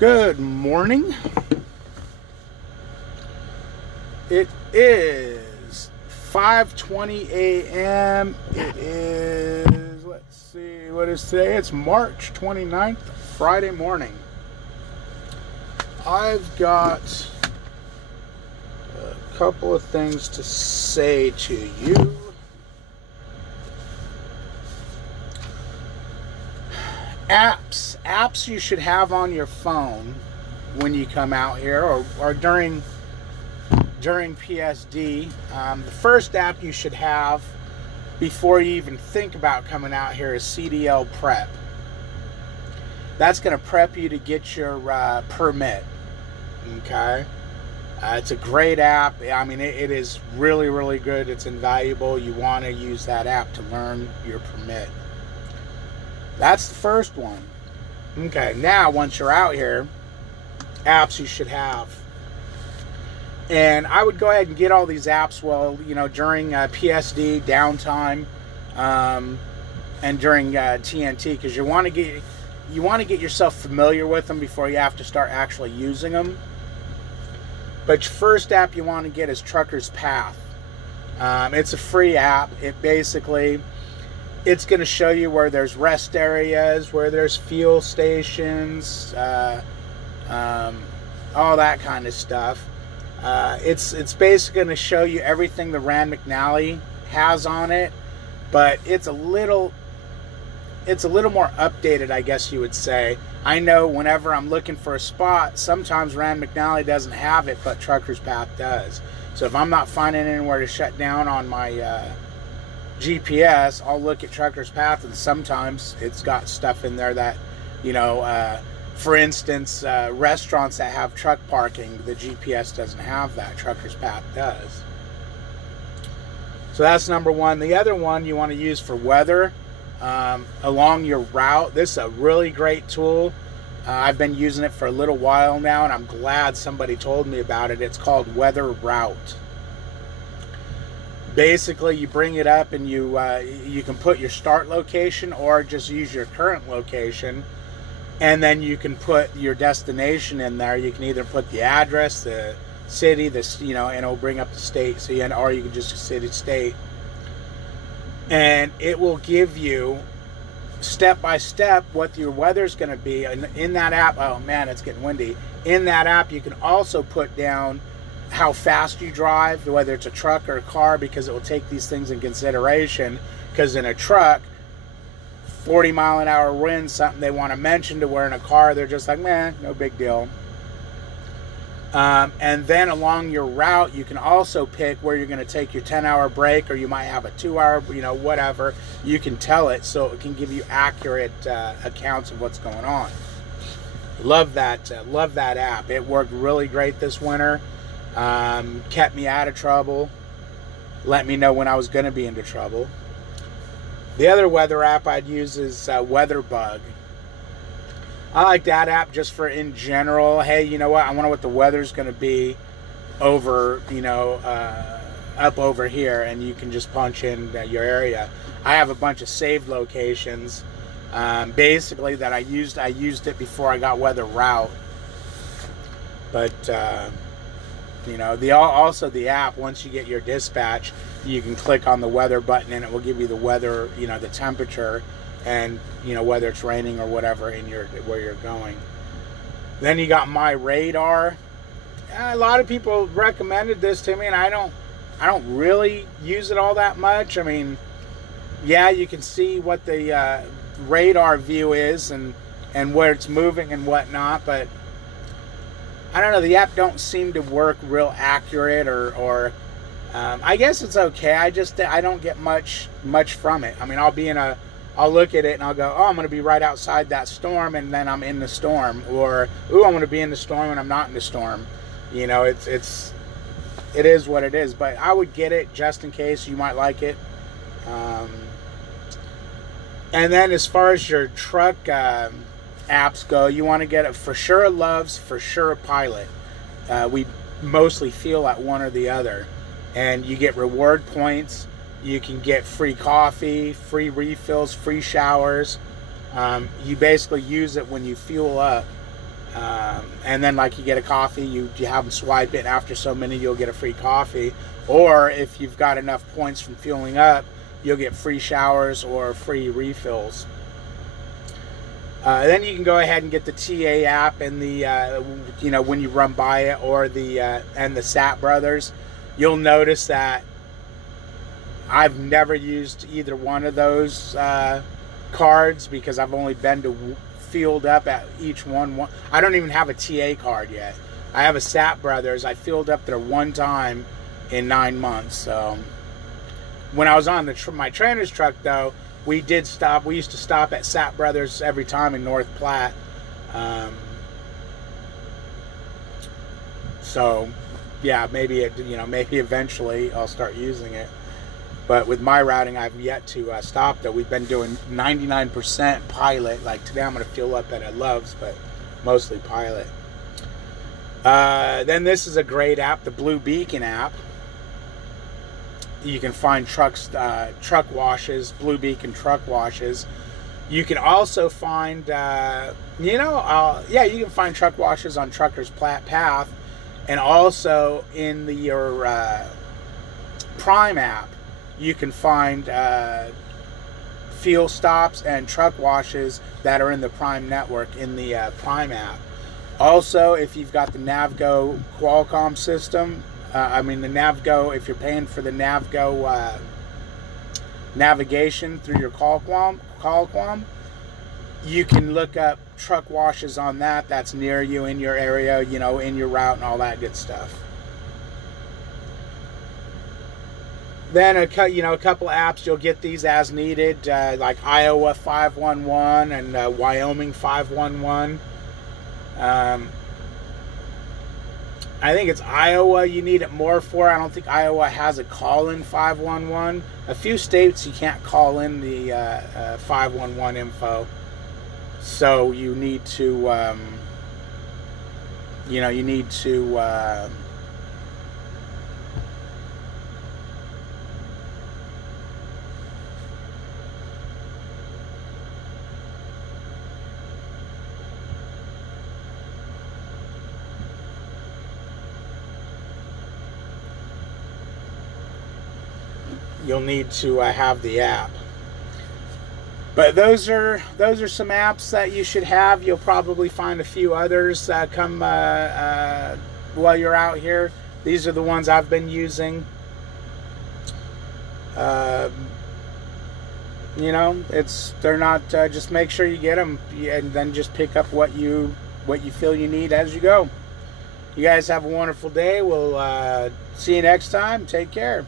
Good morning. It is 5:20 a.m. It is, let's see, what is today? It's March 29th, Friday morning. I've got a couple of things to say to you. Apps you should have on your phone when you come out here or during PSD. The first app you should have before you even think about coming out here is CDL Prep. That's going to prep you to get your permit. Okay? It's a great app. I mean, it is really, really good. It's invaluable. You want to use that app to learn your permit. That's the first one. Okay, now once you're out here, apps you should have. And I would go ahead and get all these apps, well, you know, during PSD, downtime, and during TNT, because you want to get yourself familiar with them before you have to start actually using them. But your first app you want to get is Trucker's Path. It's a free app. It's going to show you where there's rest areas, where there's fuel stations, all that kind of stuff. It's basically going to show you everything the Rand McNally has on it, but it's a little more updated, I guess you would say. I know whenever I'm looking for a spot, sometimes Rand McNally doesn't have it, but Trucker's Path does. So if I'm not finding anywhere to shut down on my GPS, I'll look at Trucker's Path, and sometimes it's got stuff in there that, you know, for instance, restaurants that have truck parking, the GPS doesn't have that. Trucker's Path does. So that's number one. The other one you want to use for weather along your route. This is a really great tool. I've been using it for a little while now, and I'm glad somebody told me about it. It's called Weather Route. Basically, you bring it up and you can put your start location or just use your current location, and then you can put your destination in there. You can either put the address, the city, you know, and it'll bring up the state. So or you can just city, state, and it will give you step by step what your weather's going to be. And in that app, oh man, it's getting windy. In that app, you can also put down how fast you drive, whether it's a truck or a car, because it will take these things in consideration. Because in a truck, 40-mile-an-hour wind, something they want to mention, to where in a car they're just like, man, no big deal. And then along your route, you can also pick where you're going to take your 10-hour break, or you might have a 2-hour, you know, whatever. You can tell it, so it can give you accurate accounts of what's going on. Love that app. It worked really great this winter. Kept me out of trouble, let me know when I was going to be into trouble. The other weather app I'd use is WeatherBug. I like that app just for in general. Hey, you know what? I wonder what the weather's going to be over, you know, up over here, and you can just punch in your area. I have a bunch of saved locations, basically, that I used it before I got Weather Route, but you know, also the app, once you get your dispatch, you can click on the weather button and it will give you the weather, you know, the temperature, and, you know, whether it's raining or whatever in where you're going. Then you got My Radar. A lot of people recommended this to me, and I don't really use it all that much. I mean, yeah, you can see what the radar view is and where it's moving and whatnot, but I don't know, the app don't seem to work real accurate, or I guess it's okay. I don't get much from it. I mean, I'll look at it and I'll go, oh, I'm going to be right outside that storm, and then I'm in the storm, or ooh, I'm going to be in the storm and I'm not in the storm. You know, it is what it is. But I would get it just in case. You might like it. And then as far as your truck apps go, you want to get it For Sure Loves, For Sure Pilot. We mostly feel at one or the other, and you get reward points. You can get free coffee, free refills, free showers. You basically use it when you fuel up. And then, like, you get a coffee, you have them swipe it, and after so many, you'll get a free coffee. Or if you've got enough points from fueling up, you'll get free showers or free refills. Then you can go ahead and get the TA app and the, you know, when you run by it, or the, and the Sat Brothers. You'll notice that I've never used either one of those cards, because I've only been to filled up at each one. I don't even have a TA card yet. I have a Sat Brothers. I filled up there one time in 9 months. So when I was on my trainer's truck, though, we did stop. We used to stop at Sat Brothers every time in North Platte. So yeah, maybe maybe eventually I'll start using it. But with my routing, I've yet to stop, though. We've been doing 99% pilot. Like today, I'm going to fill up at Love's, but mostly pilot. Then this is a great app, the Blue Beacon app. You can find truck washes, Blue Beacon truck washes. You can also find, you can find truck washes on Truckers Path, and also in your Prime app. You can find fuel stops and truck washes that are in the Prime network in the Prime app. Also, if you've got the Navgo Qualcomm system, the Navgo, if you're paying for the Navgo navigation through your Qualcomm, you can look up truck washes on that. That's near you, in your area, in your route and all that good stuff. Then a couple apps, you'll get these as needed, like Iowa 511 and Wyoming 511. I think it's Iowa you need it more for. I don't think Iowa has a call-in 511. A few states you can't call in the 511 info, so you need to, you'll need to have the app. But those are some apps that you should have. You'll probably find a few others come while you're out here. These are the ones I've been using. They're not. Just make sure you get them, and then just pick up what you feel you need as you go. You guys have a wonderful day. We'll see you next time. Take care.